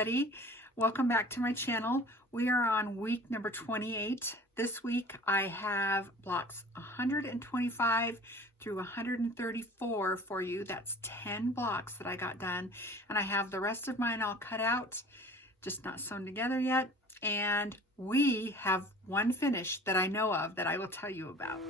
everybody. Welcome back to my channel. We are on week number 28. This week I have blocks 125 through 134 for you. That's 10 blocks that I got done. And I have the rest of mine all cut out, just not sewn together yet. And we have one finish that I know of that I will tell you about.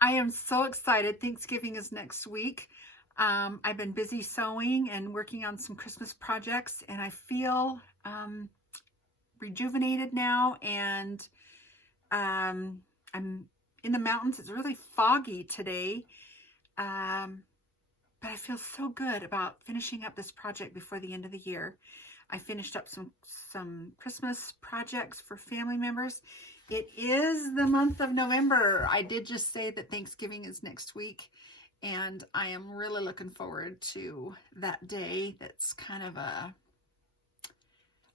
I am so excited. Thanksgiving is next week. I've been busy sewing and working on some Christmas projects, and I feel rejuvenated now, and I'm in the mountains. It's really foggy today, but I feel so good about finishing up this project before the end of the year. I finished up some Christmas projects for family members. It is the month of November. I did just say that Thanksgiving is next week, and I am really looking forward to that day. That's kind of a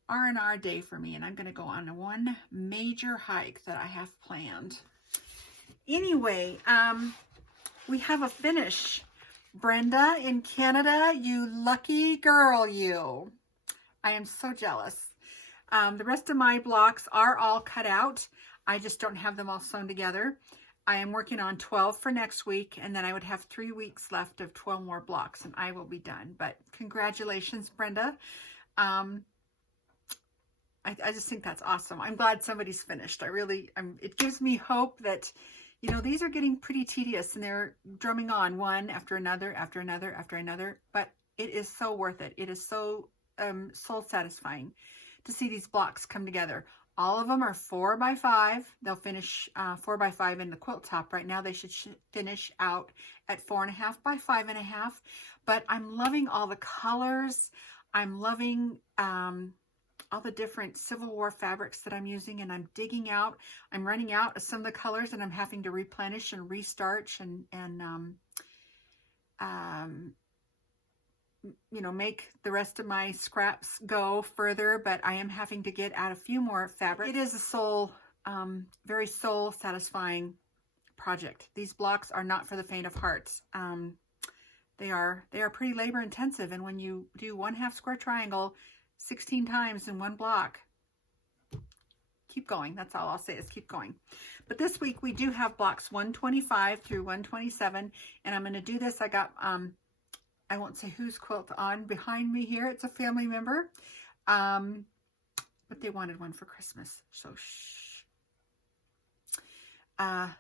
R&R day for me, and I'm going to go on one major hike that I have planned. Anyway, we have a finish. Brenda in Canada, you lucky girl, you. I am so jealous. The rest of my blocks are all cut out. I just don't have them all sewn together. I am working on 12 for next week, and then I would have 3 weeks left of 12 more blocks, and I will be done. But congratulations, Brenda. I just think that's awesome. I'm glad somebody's finished. It gives me hope that, you know, these are getting pretty tedious, and they're drumming on one after another, after another, after another. But it is so worth it. It is so soul satisfying to see these blocks come together. All of them are 4 by 5. They'll finish 4 by 5 in the quilt top. Right now they should finish out at 4.5 by 5.5. But I'm loving all the colors. I'm loving all the different Civil War fabrics that I'm using, and I'm digging out. I'm running out of some of the colors, and I'm having to replenish and restarch and you know, make the rest of my scraps go further, but I am having to get out a few more fabric. It is a very soul satisfying project. These blocks are not for the faint of heart. They are pretty labor intensive, and when you do 1/2 square triangle 16 times in one block, keep going. That's all I'll say is keep going. But this week we do have blocks 125 through 127, and I'm going to do this. I got I won't say whose quilt on behind me here. It's a family member. But they wanted one for Christmas. So shh. My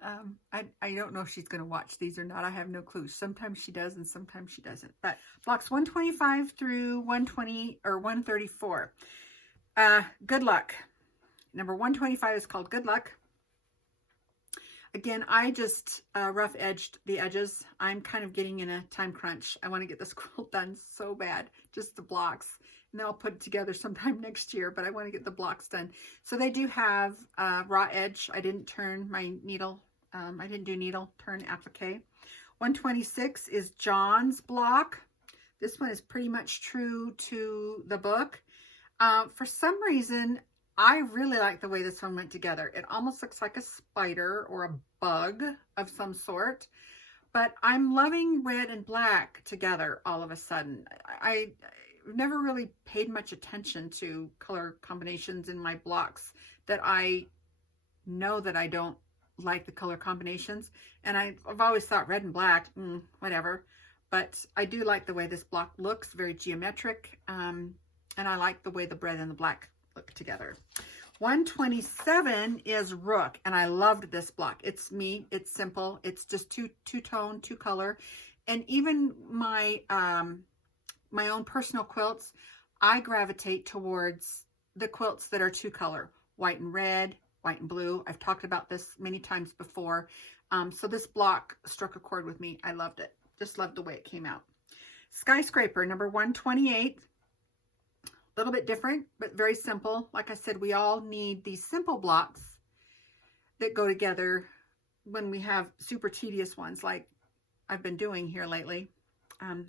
daughter. I don't know if she's going to watch these or not. I have no clue. Sometimes she does and sometimes she doesn't. But blocks 125 through 120 or 134. Good luck. Number 125 is called Good Luck. Again, I just rough edged the edges. I'm kind of getting in a time crunch. I want to get this quilt done so bad, just the blocks. And then I'll put it together sometime next year, but I want to get the blocks done. So they do have raw edge. I didn't turn my needle. I didn't do needle turn applique. 126 is John's block. This one is pretty much true to the book. For some reason, I really like the way this one went together. It almost looks like a spider or a bug of some sort, but I'm loving red and black together all of a sudden. I've never really paid much attention to color combinations in my blocks that I know that I don't like the color combinations. And I've always thought red and black, whatever. But I do like the way this block looks, very geometric. And I like the way the red and the black look together. 127 is Rook, and I loved this block. It's me. It's simple. It's just two-tone, two-color. And even my my own personal quilts, I gravitate towards the quilts that are two-color, white and red, white and blue. I've talked about this many times before. So this block struck a chord with me. I loved it. Just loved the way it came out. Skyscraper, number 128. A little bit different, but very simple. Like I said, we all need these simple blocks that go together when we have super tedious ones like I've been doing here lately.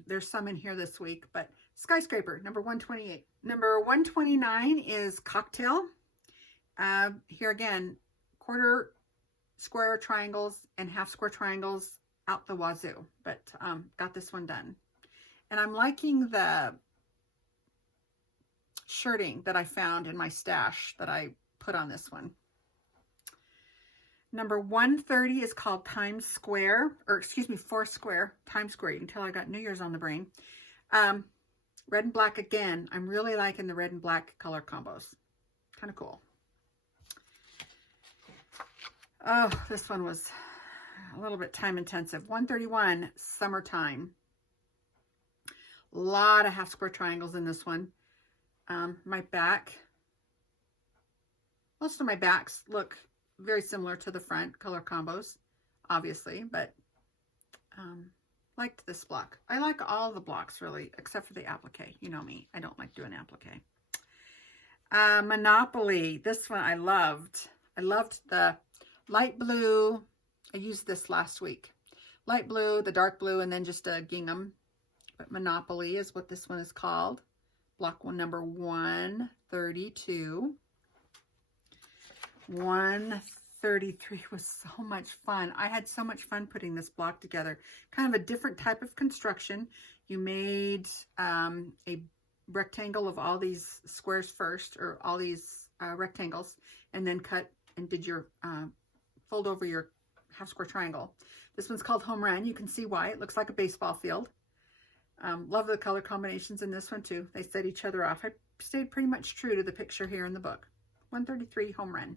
There's some in here this week, but Skyscraper, number 128. Number 129 is Cocktail. Here again, quarter square triangles and half square triangles out the wazoo, but got this one done. And I'm liking the shirting that I found in my stash that I put on this one. Number 130 is called Times Square, or excuse me, Foursquare, Times Square. You can tell I got New Year's on the brain. Red and black again. I'm really liking the red and black color combos. Kind of cool. Oh, this one was a little bit time intensive. 131, Summertime. A lot of half square triangles in this one. My back, most of my backs look very similar to the front color combos, obviously, but liked this block. I like all the blocks really, except for the applique. You know me, I don't like doing applique. Monopoly, this one I loved. I loved the light blue. I used this last week. Light blue, the dark blue, and then just a gingham. But Monopoly is what this one is called. Block one, number 132. 133 was so much fun. I had so much fun putting this block together. Kind of a different type of construction. You made a rectangle of all these squares first, or all these rectangles, and then cut and did your fold over your half square triangle. This one's called Home Run. You can see why. It looks like a baseball field. Love the color combinations in this one too. They set each other off. I stayed pretty much true to the picture here in the book. 133, Home Run.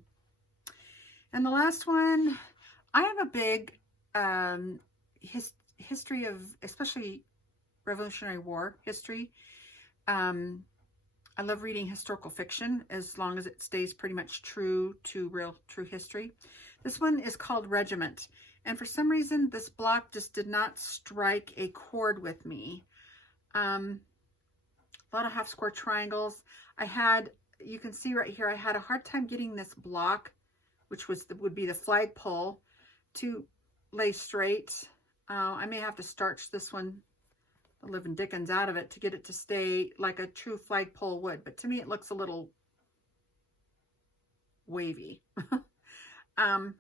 And the last one, I have a big history of, especially Revolutionary War history. I love reading historical fiction as long as it stays pretty much true to true history. This one is called Regiment. And for some reason, this block just did not strike a chord with me. A lot of half square triangles. You can see right here, I had a hard time getting this block, which would be the flagpole, to lay straight. I may have to starch this one, the living dickens out of it, to get it to stay like a true flagpole would. But to me, it looks a little wavy. I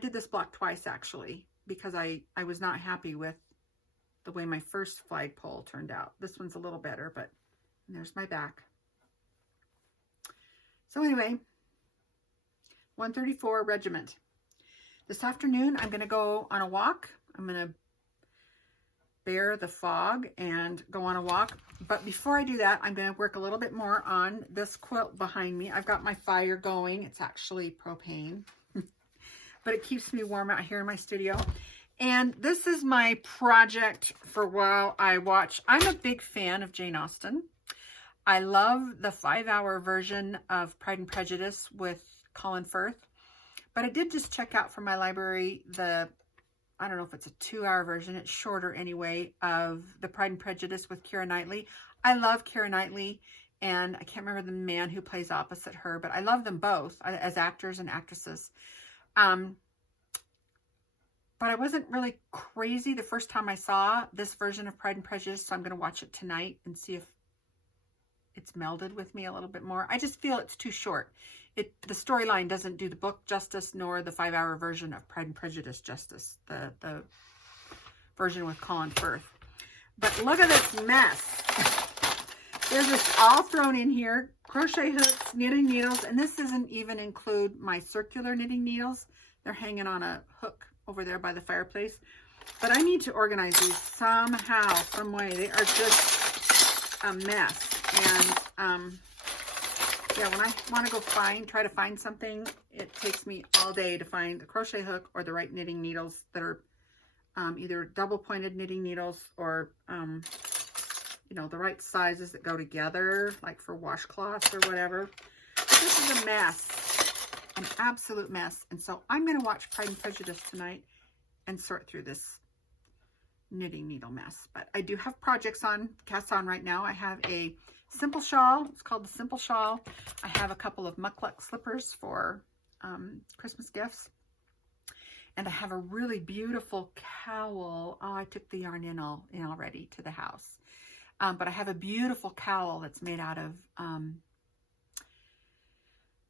did this block twice actually, because I was not happy with the way my first flagpole turned out. This one's a little better, but there's my back. So anyway, 134, Regiment. This afternoon, I'm going to go on a walk. I'm going to bear the fog and go on a walk. But before I do that, I'm going to work a little bit more on this quilt behind me. I've got my fire going. It's actually propane, but it keeps me warm out here in my studio. And this is my project for while I watch. I'm a big fan of Jane Austen. I love the 5-hour version of Pride and Prejudice with Colin Firth. But I did just check out from my library I don't know if it's a 2-hour version, it's shorter anyway, of the Pride and Prejudice with Keira Knightley. I love Keira Knightley, and I can't remember the man who plays opposite her, but I love them both as actors and actresses. But I wasn't really crazy the first time I saw this version of Pride and Prejudice, so I'm going to watch it tonight and see if it's melded with me a little bit more. I just feel it's too short. The storyline doesn't do the book justice, nor the 5-hour version of Pride and Prejudice justice, the version with Colin Firth. But look at this mess. There's this all thrown in here. Crochet hooks, knitting needles, and this doesn't even include my circular knitting needles. They're hanging on a hook over there by the fireplace. But I need to organize these somehow, some way. They are just a mess. And Yeah, when I want to go try to find something, it takes me all day to find the crochet hook or the right knitting needles that are either double pointed knitting needles or, you know, the right sizes that go together, like for washcloths or whatever. But this is a mess, an absolute mess. And so I'm going to watch Pride and Prejudice tonight and sort through this knitting needle mess. But I do have projects on, casts on right now. I have a simple shawl. It's called the Simple Shawl. I have a couple of muckluck slippers for Christmas gifts. And I have a really beautiful cowl. Oh, I took the yarn in already to the house. But I have a beautiful cowl that's made out of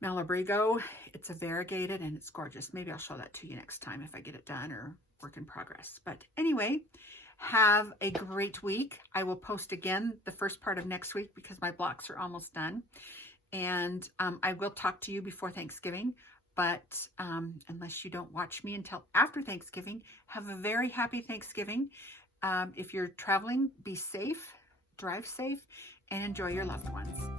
Malabrigo. It's a variegated and it's gorgeous. Maybe I'll show that to you next time if I get it done or work in progress. But anyway, have a great week. I will post again the first part of next week because my blocks are almost done. And I will talk to you before Thanksgiving. But unless you don't watch me until after Thanksgiving, have a very happy Thanksgiving. If you're traveling, be safe, drive safe, and enjoy your loved ones.